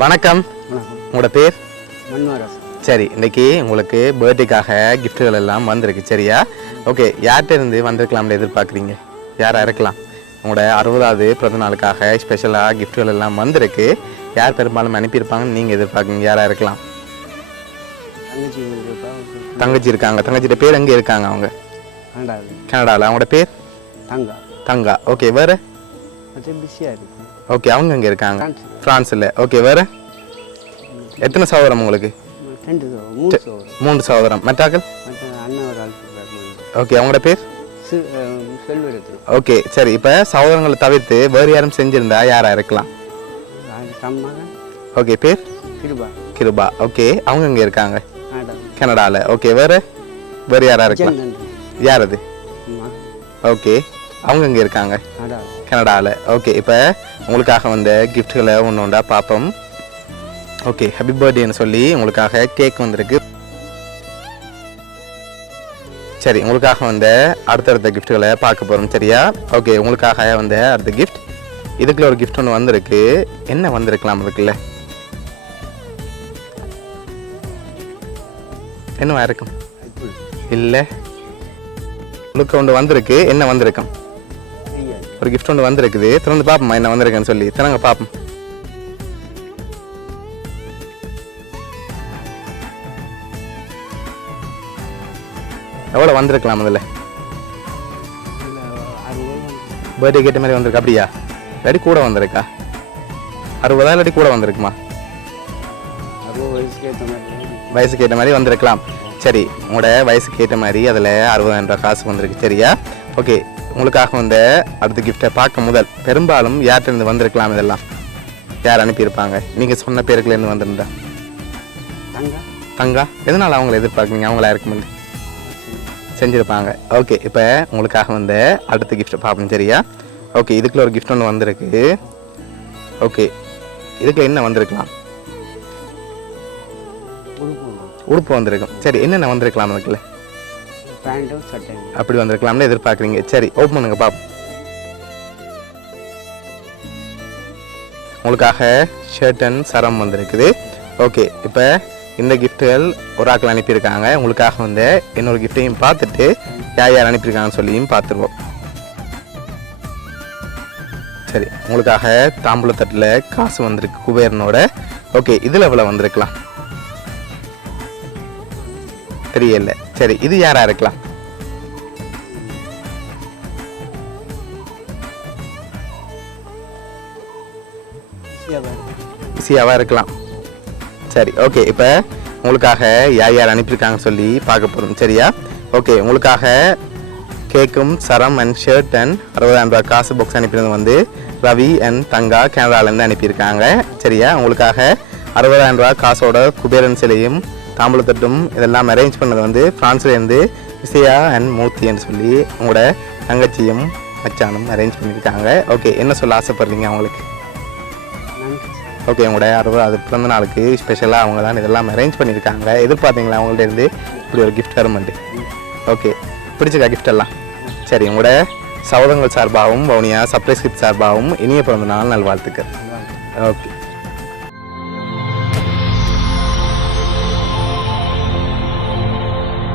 வணக்கம். உங்களோட பேர்? மன்மராஜ். சரி, இன்னைக்கு உங்களுக்கு பர்த்டேக்காக கிஃப்ட்டுகள் எல்லாம் வந்திருக்கு. சரியா? ஓகே, யார்கிட்ட இருந்து வந்திருக்கலாம்னு எதிர்பார்க்குறீங்க? யாராக இருக்கலாம்? உங்களோட 60வது பிறந்த நாளுக்காக ஸ்பெஷலாக கிஃப்ட்டுகள் எல்லாம் வந்திருக்கு. யார் பெரும்பாலும் அனுப்பியிருப்பாங்கன்னு நீங்கள் எதிர்பார்க்குறீங்க? யாராக இருக்கலாம்? தங்கச்சி இருக்காங்க. தங்கச்சிட்ட பேர் எங்கே இருக்காங்க? அவங்க கனடாவில். அவங்களோட பேர் தங்கா. தங்கா. ஓகே, வேறு? பிஸியாக இருக்கு. ஓகே, அவங்க எங்கே இருக்காங்க? ஃப்ரான்ஸில். ஓகே, வேறு? எத்தனை சகோதரம் உங்களுக்கு? 3 சகோதரம். மற்றாக்கள்? ஓகே, அவங்களோட பேர்? ஓகே, சரி. இப்போ சகோதரங்களை தவிர்த்து வேறு யாரும் செஞ்சிருந்தா யாராக இருக்கலாம்? ஓகே, பேர்? கிருபா. ஓகே, அவங்க எங்கே இருக்காங்க? கனடாவில். ஓகே, வேறு யாராக இருக்கலாம்? யார் அது? ஓகே, அவங்க எங்கே இருக்காங்க? கனடாவில். ஓகே, இப்போ உங்களுக்காக வந்த கிஃப்ட்களை ஒன்று ஒன்றா பார்ப்போம். ஓகே, ஹாப்பி பர்த்டேன்னு சொல்லி உங்களுக்காக கேக் வந்திருக்கு. சரி, உங்களுக்காக வந்த அடுத்தடுத்த கிஃப்ட்களை பார்க்க போகிறோம். சரியா? ஓகே, உங்களுக்காக வந்த அடுத்த கிஃப்ட் இதுக்குள்ள ஒரு கிஃப்ட் ஒன்று வந்திருக்கு. என்ன வந்திருக்கலாம் அதுக்குள்ள? என்னவா இருக்கும்? இல்லை, உங்களுக்கு ஒன்று வந்திருக்கு. என்ன வந்திருக்கும்? ஒரு கிஃப்ட் ஒன்று வந்திருக்குது. திறந்து பார்ப்போமா என்ன வந்திருக்குன்னு சொல்லி. திறங்க பார்ப்போம். எவ்வளோ வந்திருக்கலாம் அதில்? பர்த்டே கேட்ட மாதிரி வந்திருக்கு. அப்படியா? இல்லாட்டி கூட வந்திருக்கா? 60 இல்லாட்டி கூட வந்திருக்குமா? வயசுக்கு ஏற்ற மாதிரி வந்திருக்கலாம். சரி, உங்களோட வயசுக்கு ஏற்ற மாதிரி அதில் 60,000 ரூபா காசு வந்திருக்கு. சரியா? ஓகே, உங்களுக்காக வந்த அடுத்த கிஃப்டை பார்க்க முதல் பெரும்பாலும் யார்கிட்டருந்து வந்திருக்கலாம்? இதெல்லாம் யார் அனுப்பியிருப்பாங்க? நீங்கள் சொன்ன பேருக்குலேருந்து வந்திருந்தா? தங்கா. எதனால் அவங்கள எதிர்பார்க்குறீங்க? அவங்களா இருக்கும்போது செஞ்சுருப்பாங்க. ஓகே, இப்போ உங்களுக்காக வந்த அடுத்த கிஃப்ட்டை பார்ப்போம். சரியா? ஓகே, இதுக்குள்ள ஒரு கிஃப்ட் ஒன்று வந்திருக்கு. ஓகே, இதுக்குள்ள என்ன வந்திருக்கலாம்? உடுப்பு வந்திருக்கும். சரி, என்னென்ன வந்திருக்கலாம் அதுக்குள்ள? அப்படி வந்திருக்கலாம்னு எதிர்பார்க்குறீங்க. சரி, ஓப்பன் பண்ணுங்க பாப்போம். உங்களுக்காக ஷர்ட் அண்ட் சரம் வந்திருக்குது. ஓகே, இப்போ இந்த கிஃப்ட்டுகள் ஒரு ஆக்கள் அனுப்பியிருக்காங்க. உங்களுக்காக வந்து இன்னொரு கிஃப்ட்டையும் பார்த்துட்டு யார் யார் அனுப்பியிருக்காங்கன்னு சொல்லியும் பார்த்துருவோம். சரி, உங்களுக்காக தாம்பூலத்தட்டில் காசு வந்திருக்கு குபேரனோட. ஓகே, இதில் எவ்வளோ வந்திருக்கலாம்? தெரியல. சரி, இது யாரா இருக்கலாம்? ஈஸியாவா இருக்கலாம். சரி, ஓகே, இப்போ உங்களுக்காக யார் யார் அனுப்பியிருக்காங்கன்னு சொல்லி பார்க்க போகிறோம். சரியா? ஓகே, உங்களுக்காக கேக்கும் சரம் அண்ட் ஷர்ட் அண்ட் 60,000 ரூபா காசு பாக்ஸ் அனுப்பினது வந்து ரவி அண்ட் தங்கா கனடாலேருந்து அனுப்பியிருக்காங்க. சரியா? உங்களுக்காக 60,000 ரூபா காசோட குபேரன் சிலையும் தாம்பூலத்தட்டும் இதெல்லாம் அரேஞ்ச் பண்ணது வந்து ஃப்ரான்ஸ்லேருந்து விசயா அண்ட் மூர்த்தின்னு சொல்லி உங்களோட தங்கச்சியும் மச்சானும் அரேஞ்ச் பண்ணியிருக்காங்க. ஓகே, என்ன சொல்ல ஆசைப்படுறீங்க அவங்களுக்கு? ஓகே, உங்களோட 60வது பிறந்த நாளுக்கு ஸ்பெஷலாக அவங்க தான் இதெல்லாம் அரேஞ்ச் பண்ணியிருக்காங்க. எதிர்பார்த்தீங்களா அவங்கள்ட்ட இருந்து இப்படி ஒரு கிஃப்ட் வருமெண்டு? ஓகே, பிடிச்சிக்கா கிஃப்ட் எல்லாம்? சரி, உங்களோட சகோதரங்கள் சார்பாகவும் வவுனியா சர்ப்ரைஸ் கிஃப்ட் சார்பாகவும் இனிய பிறந்த நாள் நல்வாழ்த்துக்கள். ஓகே.